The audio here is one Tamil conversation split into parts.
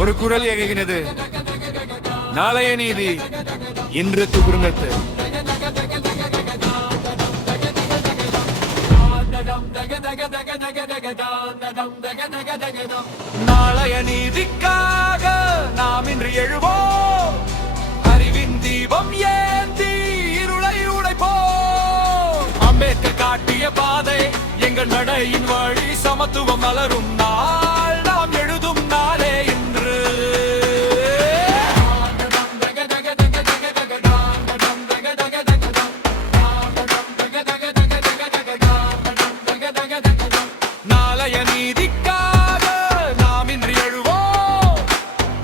ஒரு குரல் எகினது நாளைய நீதி இன்று துகுருங்கத்து நாளைய நீதிக்காக நாம் இன்று எழுவோம். அறிவின் தீபம் ஏந்தி இருளை உடைப்போம். அம்பேத்கர் காட்டிய பாதை எங்கள் நடையின் வழி. சமத்துவம் மலரும் நாள் நாம் எழுதும் நாளே இன்று. நாளைய நீதிக்காக நாம் இன்று எழுவோம்.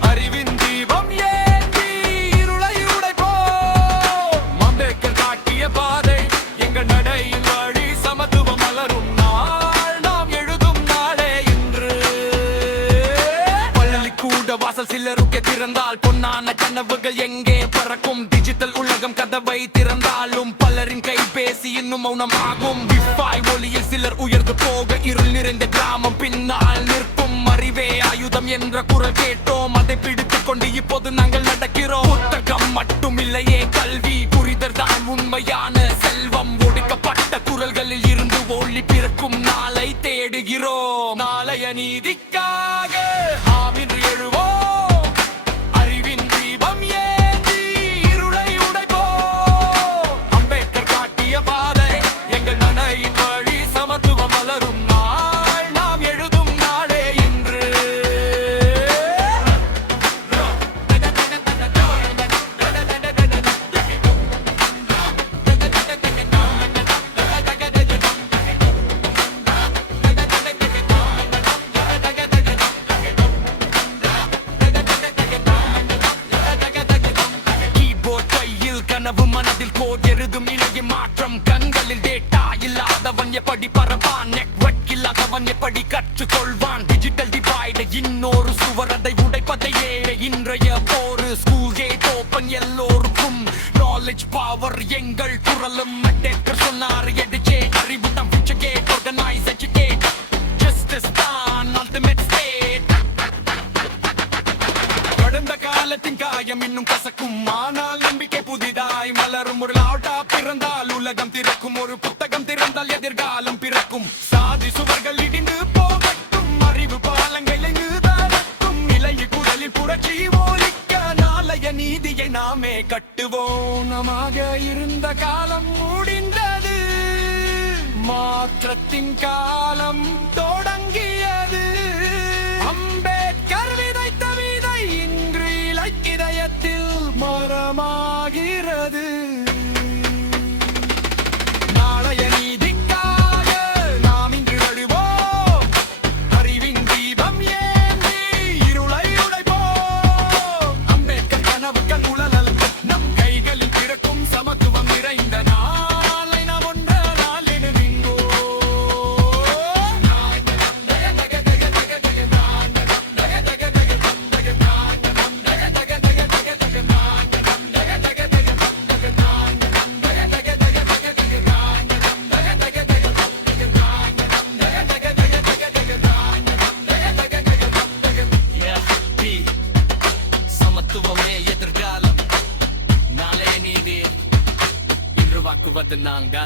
அறிவின் தீபம் ஏந்தி இருளை உடைப்போம். அம்பேத்கர் காட்டிய பாதை எங்கள் நடையின் வழி. சமத்துவம் மலரும் நாள் நாம் எழுதும் நாளே இன்று. பள்ளிக்கூட வாசல் சிலருக்கே திறந்தால் பொன்னான கனவுகள் எங்கே பறக்கும். டிஜிட்டல் உலகம் கதவை திறந்தாலும் பலரின் கைபேசி இன்னும் மௌனமாகும். ஒளியில் சிலர் உயர்ந்து போக இருள் நிறைந்த கிராமம் பின்னால் நிற்கும். அறிவே ஆயுதம் என்ற குரல் கேட்டோம். அதை பிடித்துக் கொண்டு இப்போது நாங்கள் நடக்கிறோம். புத்தகம் மட்டும் இல்லையே கல்வி. புரிதல் தான் உண்மையான செல்வம். ஒடுக்கப்பட்ட குரல்களில் இருந்து ஒளி பிறக்கும் நாளை தேடுகிறோம். நாளைய நீதிக்காக நாம் இன்று எழுவோம். அறிவின் தீபம் ஏந்தி இருளை உடைப்போம். அம்பேத்கர் காட்டிய பாதை எங்கள் நடையின் வழி. சமத்துவம் மலரும் நாள் நாம் எழுதும் நாளே இன்று. கீபோர்ட் கையில் கனவு மனதில் கோட் எழுதும் இணைய மாற்றம். கண்களில் டேட்டா இல்லாதவன் எப்படி பரப்பான். நெட்வொர்க் இல்லாதவன் எப்படி கற்றுக்கொள்வான். டிஜிட்டல் டிவைடு இன்னொரு சுவர். அதை உடைப்பதையே இன்றைய போரு. ஸ்கூல் கேட் ஓபன் எல்லோருக்கும். நாலேஜ் பவர் எங்கள் குரலும். அம்பேத்கர் சொன்னார் எடுச்சே அறிவு தான் future gate. Organize, educate, justice தான் ultimate state. கடந்த காலத்தின் காயம் இன்னும் கசக்கும். ஆனால் நம்பிக்கை புதிதாய் மலரும். ஒரு லாட்டா பிறந்தால் உலகம் திறக்கும். ஒரு புத்தகம் திறந்தால் எதிர்காலம் பிறக்கும். சாதி சுவர்கள் இடிந்து போகட்டும். அறிவு பாலங்களை நிறுத்தட்டும். இளைய குரலில் புரட்சி ஒலிக்க நாளைய நீதியை நாமே கட்டுவோம். நமாக இருந்த காலம் முடிந்தது. மாற்றத்தின் காலம் தொடங்கியது. அம்பேத்கர் விதைத்த விதை இன்று இதயத்தில் மரமாகிறது. நாளைய நீதிக்காக நாம் இன்று எழுவோம். அறிவின் தீபம் ஏந்தி இருளை உடைப்போம். அம்பேத்கர் கனவுகள் உழலல் நம் கைகளில் பிறக்கும். சமத்துவம் நிறைந்த நாளை நாம் ஒன்றால் எழுதுங்கோ. சமத்துவமே எதிர்காலம். நாளே நீதி இன்று வாக்குவது நாங்க.